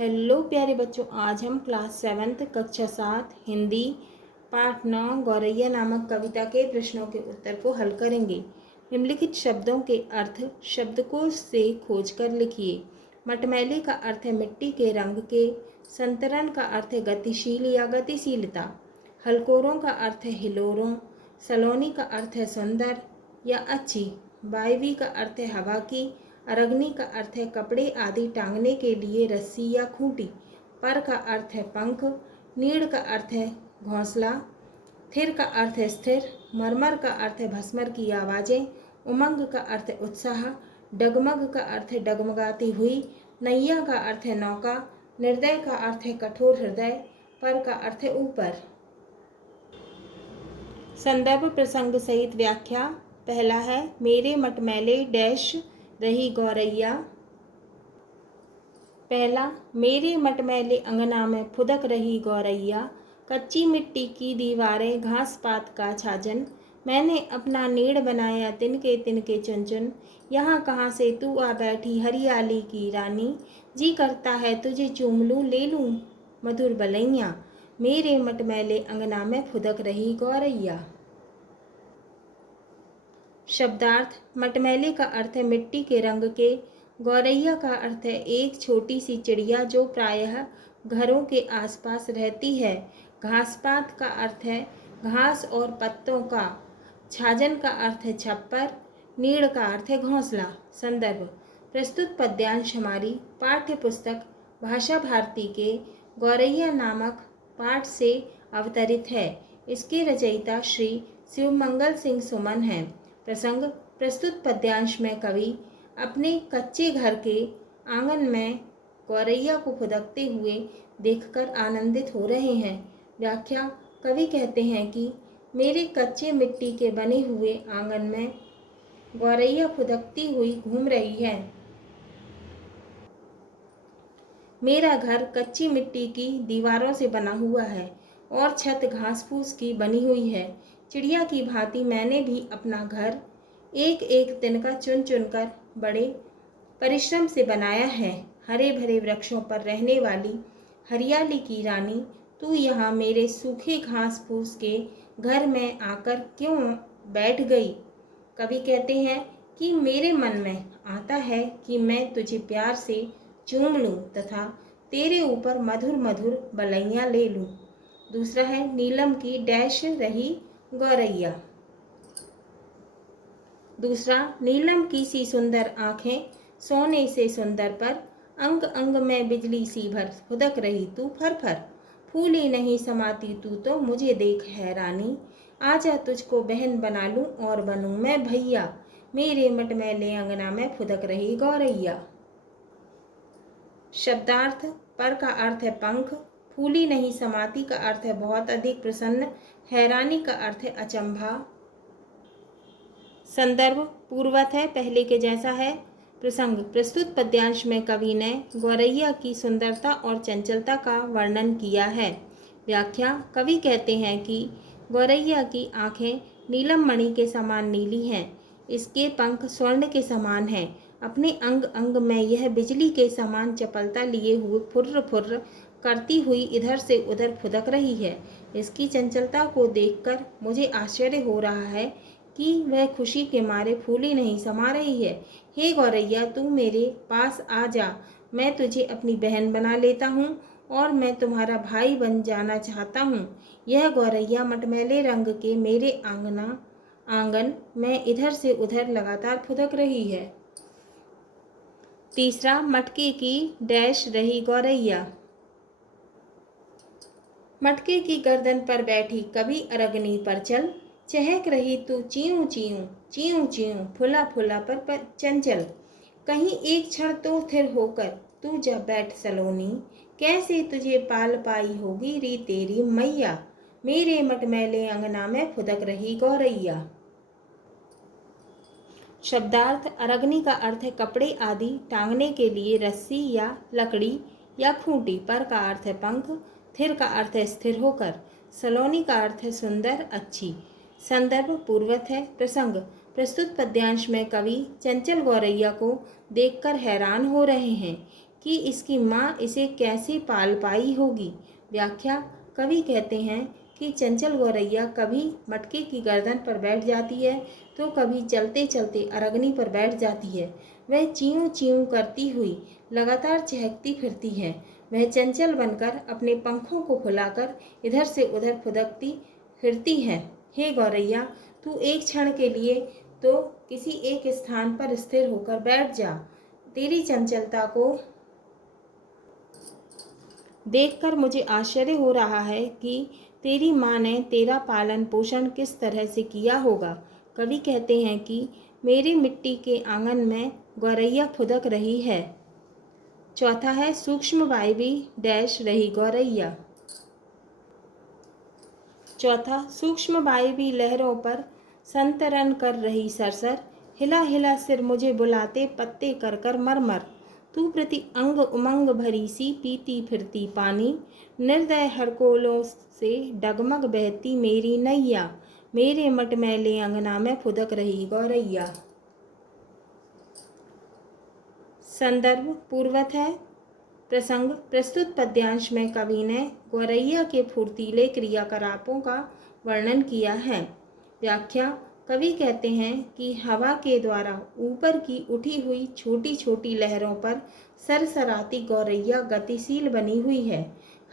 Hello प्यारे बच्चों, आज हम क्लास 7 कक्षा 7 हिंदी पाठ 9 गौरैया नामक कविता के प्रश्नों के उत्तर को हल करेंगे। निम्नलिखित शब्दों के अर्थ शब्दकोश से खोजकर लिखिए। मटमैले का अर्थ है मिट्टी के रंग के। संतरण का अर्थ है गतिशील या गतिशीलता। हलकोरों का अर्थ है हिलोरों। सलोनी का अर्थ है सुंदर या अच्छी। वायवी का अर्थ है हवा की। अरगनी का अर्थ है कपड़े आदि टांगने के लिए रस्सी या खूंटी। पर का अर्थ है पंख। नीड़ का अर्थ है घोंसला। थिर का अर्थ है स्थिर। मरमर का अर्थ है भस्मर की आवाज़ें। उमंग का अर्थ है उत्साह। डगमग का अर्थ है डगमगाती हुई। नैया का अर्थ है नौका। निर्दय का अर्थ है कठोर हृदय। पर का अर्थ है ऊपर। संदर्भ प्रसंग सहित व्याख्या। पहला है मेरे मटमैले डैश रही गौरैया। पहला, मेरे मटमैले अंगना में फुदक रही गौरैया। कच्ची मिट्टी की दीवारें घास पात का छाजन। मैंने अपना नीड़ बनाया तिनके तिनके चुन चुन। यहाँ कहाँ से तू आ बैठी हरियाली की रानी। जी करता है तुझे चूम लूँ ले लूँ मधुर बलैया। मेरे मटमैले अंगना में फुदक रही गौरैया। शब्दार्थ। मटमैले का अर्थ है मिट्टी के रंग के। गौरैया का अर्थ है एक छोटी सी चिड़िया जो प्रायः घरों के आसपास रहती है। घासपात का अर्थ है घास और पत्तों का। छाजन का अर्थ है छप्पर। नीड़ का अर्थ है घोंसला। संदर्भ। प्रस्तुत पद्यांश हमारी पाठ्य पुस्तक भाषा भारती के गौरैया नामक पाठ से अवतरित है। इसके रचयिता श्री शिवमंगल सिंह सुमन हैं। प्रसंग। प्रस्तुत पद्यांश में कवि अपने कच्चे घर के आंगन में गौरैया को फुदकते हुए देखकर आनंदित हो रहे हैं। व्याख्या। कवि कहते हैं कि मेरे कच्चे मिट्टी के बने हुए आंगन में गौरैया फुदकती हुई घूम रही है। मेरा घर कच्ची मिट्टी की दीवारों से बना हुआ है और छत घास फूस की बनी हुई है। चिड़िया की भांति मैंने भी अपना घर एक एक तिनका चुन चुनकर बड़े परिश्रम से बनाया है। हरे भरे वृक्षों पर रहने वाली हरियाली की रानी, तू यहाँ मेरे सूखे घास फूस के घर में आकर क्यों बैठ गई। कवि कहते हैं कि मेरे मन में आता है कि मैं तुझे प्यार से चूम लूँ तथा तेरे ऊपर मधुर मधुर बलैया ले लूँ। दूसरा है नीलम की डैश रही गौरैया। दूसरा, नीलम की सी सुंदर आँखें सोने से सुंदर पर। अंग अंग में बिजली सी भर फुदक रही तू फर फर। फूली नहीं समाती तू तो मुझे देख हैरानी। आजा तुझको बहन बना लूँ और बनूँ मैं भैया। मेरे मटमैले अंगना में फुदक रही गौरैया। शब्दार्थ। पर का अर्थ है पंख। फूली नहीं समाती का अर्थ है बहुत अधिक प्रसन्न। हैरानी का अर्थ है अचंभा। संदर्भ। पूर्ववत है, पहले के जैसा है। प्रसंग। प्रस्तुत पद्यांश में कवि ने गौरैया की सुंदरता और चंचलता का वर्णन किया है। व्याख्या। कवि कहते हैं कि गौरैया की आँखें नीलम मणि के समान नीली हैं। इसके पंख स्वर्ण के समान हैं। अपने अंग अंग में यह बिजली के समान चपलता लिए हुए फुर्र फुर्र करती हुई इधर से उधर फुदक रही है। इसकी चंचलता को देखकर मुझे आश्चर्य हो रहा है कि वह खुशी के मारे फूली नहीं समा रही है। हे गौरैया, तू मेरे पास आ जा। मैं तुझे अपनी बहन बना लेता हूँ और मैं तुम्हारा भाई बन जाना चाहता हूँ। यह गौरैया मटमैले रंग के मेरे आंगन में इधर से उधर लगातार फुदक रही है। तीसरा, मटके की डैश रही गौरैया। मटके की गर्दन पर बैठी कभी अरगनी पर चल। चहक रही तू चीऊँ चीऊँ चीऊँ चीऊँ फुला फुला पर चंचल। कहीं एक क्षण तो थिर होकर तू जा बैठ सलोनी। कैसे तुझे पाल पाई होगी री तेरी मैया। मेरे मटमैले अंगना में फुदक रही गौरैया। शब्दार्थ। अरगनी का अर्थ है कपड़े आदि टांगने के लिए रस्सी या लकड़ी या खूंटी। पर का अर्थ है पंख। थिर का अर्थ है स्थिर होकर। सलोनी का अर्थ है सुंदर अच्छी। संदर्भ। पूर्ववत है। प्रसंग। प्रस्तुत पद्यांश में कवि चंचल गौरैया को देखकर हैरान हो रहे हैं। कि इसकी माँ इसे कैसे पाल पाई होगी। व्याख्या। कवि कहते हैं कि चंचल गौरैया कभी मटके की गर्दन पर बैठ जाती है तो कभी चलते चलते अरगनी पर बैठ जाती है। वह चीं चीं करती हुई लगातार चहकती फिरती है। वह चंचल बनकर अपने पंखों को फुलाकर इधर से उधर फुदकती फिरती है। हे गौरैया, तू एक क्षण के लिए तो किसी एक स्थान पर स्थिर होकर बैठ जा। तेरी चंचलता को देखकर मुझे आश्चर्य हो रहा है कि तेरी माँ ने तेरा पालन पोषण किस तरह से किया होगा। कवि कहते हैं कि मेरे मिट्टी के आंगन में गौरैया फुदक रही है। चौथा है सूक्ष्म वायवी डैश रही गौरैया। चौथा, सूक्ष्म वायवी लहरों पर संतरण कर रही सरसर, हिला हिला सिर मुझे बुलाते पत्ते कर कर मरमर। तू प्रति अंग उमंग भरी सी पीती फिरती पानी, निर्दय हरकोलों से डगमग बहती मेरी नैया, मेरे मटमैले अंगना में फुदक रही गौरैया। संदर्भ पूर्वत है। प्रसंग। प्रस्तुत पद्यांश में कवि ने गौरैया के फुर्तीले क्रियाकलापों का वर्णन किया है। व्याख्या। कवि कहते हैं कि हवा के द्वारा ऊपर की उठी हुई छोटी छोटी लहरों पर सरसराती गौरैया गतिशील बनी हुई है।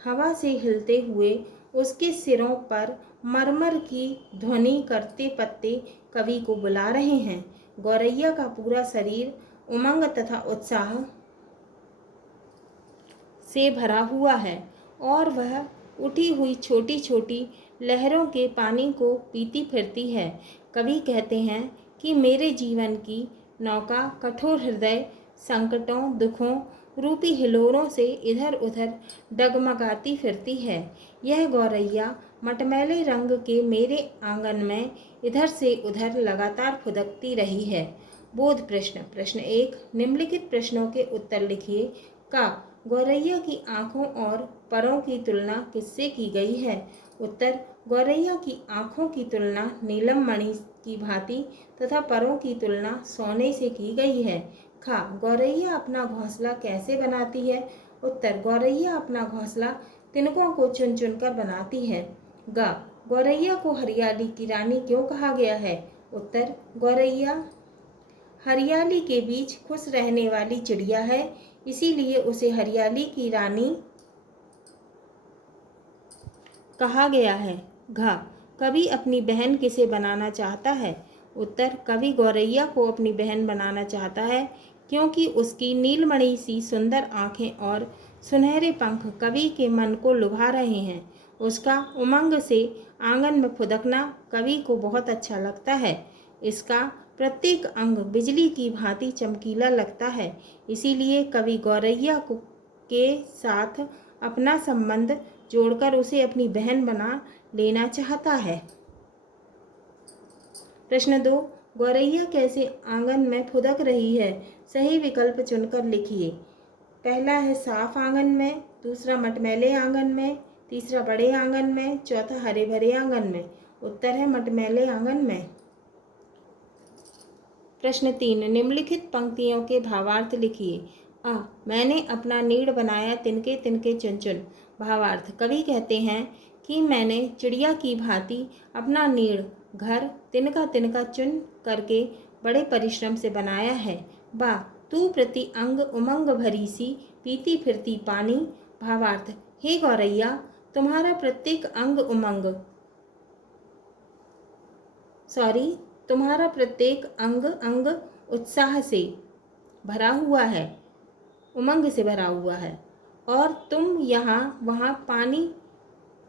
हवा से हिलते हुए उसके सिरों पर मरमर की ध्वनि करते पत्ते कवि को बुला रहे हैं। गौरैया का पूरा शरीर उमंग तथा उत्साह से भरा हुआ है और वह उठी हुई छोटी छोटी लहरों के पानी को पीती फिरती है। कवि कहते हैं कि मेरे जीवन की नौका कठोर हृदय संकटों दुखों रूपी हिलोरों से इधर उधर डगमगाती फिरती है। यह गौरैया मटमैले रंग के मेरे आंगन में इधर से उधर लगातार फुदकती रही है। बोध प्रश्न। प्रश्न 1, निम्नलिखित प्रश्नों के उत्तर लिखिए। का गौरैया की आँखों और परों की तुलना किससे की गई है? उत्तर। गौरैया की आँखों की तुलना नीलम मणि की भांति तथा परों की तुलना सोने से की गई है। खा गौरैया अपना घोंसला कैसे बनाती है? उत्तर। गौरैया अपना घोंसला तिनकों को चुन चुन कर बनाती है। गा गौरैया को हरियाली की रानी क्यों कहा गया है? उत्तर। गौरैया हरियाली के बीच खुश रहने वाली चिड़िया है, इसीलिए उसे हरियाली की रानी कहा गया है। घा कवि अपनी बहन किसे बनाना चाहता है? उत्तर। कवि गौरैया को अपनी बहन बनाना चाहता है क्योंकि उसकी नीलमणि सी सुंदर आँखें और सुनहरे पंख कवि के मन को लुभा रहे हैं। उसका उमंग से आंगन में फुदकना कवि को बहुत अच्छा लगता है। इसका प्रत्येक अंग बिजली की भांति चमकीला लगता है, इसीलिए कवि गौरैया के साथ अपना संबंध जोड़कर उसे अपनी बहन बना लेना चाहता है। प्रश्न 2, गौरैया कैसे आंगन में फुदक रही है? सही विकल्प चुनकर लिखिए। पहला है साफ आंगन में, दूसरा मटमैले आंगन में, तीसरा बड़े आंगन में, चौथा हरे भरे आंगन में। उत्तर है मटमैले आंगन में। प्रश्न 3, निम्नलिखित पंक्तियों के भावार्थ लिखिए। आ मैंने अपना नीड़ बनाया तिनके तिनके चुन चुन। भावार्थ। कवि कहते हैं कि मैंने चिड़िया की भांति अपना नीड़ घर तिनका तिनका चुन करके बड़े परिश्रम से बनाया है। बा तू प्रति अंग उमंग भरी सी पीती फिरती पानी। भावार्थ। हे गौरैया, तुम्हारा प्रत्येक अंग तुम्हारा प्रत्येक अंग उत्साह से भरा हुआ है, उमंग से भरा हुआ है और तुम यहाँ वहाँ पानी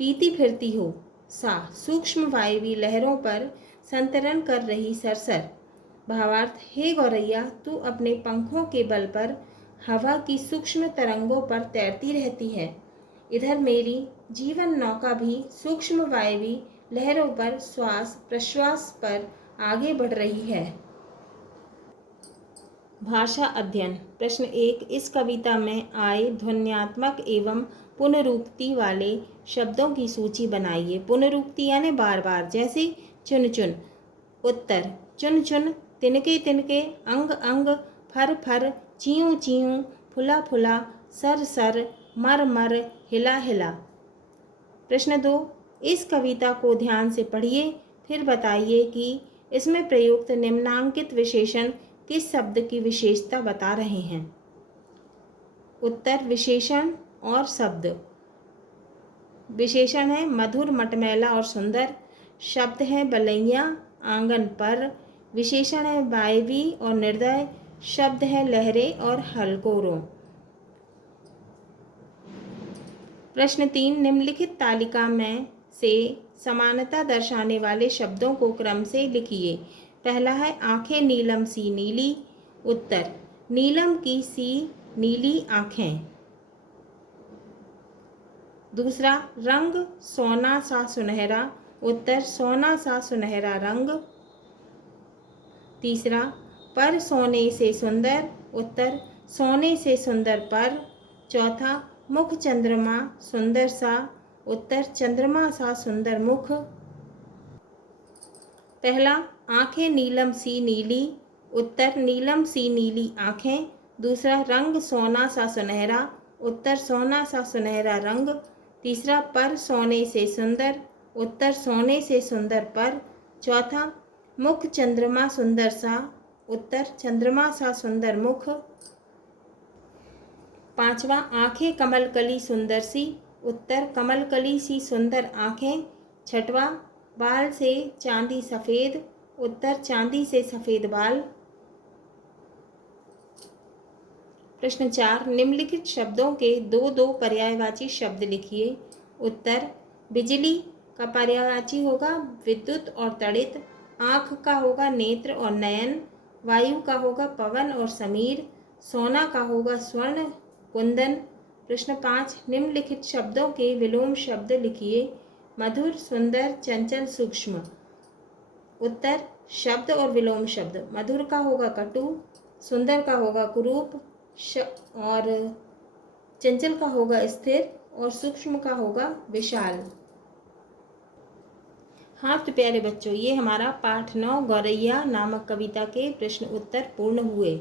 पीती फिरती हो। सा सूक्ष्म वायवी लहरों पर संतरण कर रही सरसर। भावार्थ। हे गौरैया, तू अपने पंखों के बल पर हवा की सूक्ष्म तरंगों पर तैरती रहती है। इधर मेरी जीवन नौका भी सूक्ष्म वायवी लहरों पर श्वास प्रश्वास पर आगे बढ़ रही है। भाषा अध्ययन। प्रश्न 1, इस कविता में आए ध्वन्यात्मक एवं पुनरुक्ति वाले शब्दों की सूची बनाइए। पुनरुक्ति यानी बार बार, जैसे चुन चुन। उत्तर। चुन चुन, तिनके तिनके, अंग अंग, फर फर, चियूं चियूं, फुला फुला, सर सर, मर मर, हिला हिला। प्रश्न 2, इस कविता को ध्यान से पढ़िए, फिर बताइए कि इसमें प्रयुक्त निम्नांकित विशेषण किस शब्द की विशेषता बता रहे हैं। उत्तर विशेषण और शब्द। विशेषण है मधुर, मटमैला और सुंदर। शब्द है बलैया, आंगन पर। विशेषण है वायवी और निर्दय। शब्द है लहरें और हलकोरों। प्रश्न 3, निम्नलिखित तालिका में से समानता दर्शाने वाले शब्दों को क्रम से लिखिए। पहला है आंखें नीलम सी नीली। उत्तर नीलम की सी नीली आंखें। दूसरा रंग सोना सा सुनहरा। उत्तर सोना सा सुनहरा रंग। तीसरा पर सोने से सुंदर। उत्तर सोने से सुंदर पर। चौथा मुख चंद्रमा सुंदर सा। उत्तर चंद्रमा सा सुंदर मुख। पहला आंखें नीलम सी नीली। उत्तर नीलम सी नीली आंखें। दूसरा रंग सोना सा सुनहरा। उत्तर सोना सा सुनहरा रंग। तीसरा पर सोने से सुंदर। उत्तर सोने से सुंदर पर। चौथा मुख चंद्रमा सुंदर सा। उत्तर चंद्रमा सा सुंदर मुख। पांचवा आंखें कमल कली सुंदर सी। उत्तर कमल कली सी सुंदर आंखें। छठवा बाल से चांदी सफ़ेद। उत्तर चांदी से सफ़ेद बाल। प्रश्न 4, निम्नलिखित शब्दों के दो दो पर्यायवाची शब्द लिखिए। उत्तर बिजली का पर्यायवाची होगा विद्युत और तड़ित। आँख का होगा नेत्र और नयन। वायु का होगा पवन और समीर। सोना का होगा स्वर्ण कुंदन। प्रश्न 5, निम्नलिखित शब्दों के विलोम शब्द लिखिए। मधुर, सुंदर, चंचल, सूक्ष्म। उत्तर शब्द और विलोम शब्द। मधुर का होगा कटु, सुंदर का होगा कुरूप और चंचल का होगा स्थिर और सूक्ष्म का होगा विशाल। हाँ तो प्यारे बच्चों, ये हमारा पाठ 9 गौरैया नामक कविता के प्रश्न उत्तर पूर्ण हुए।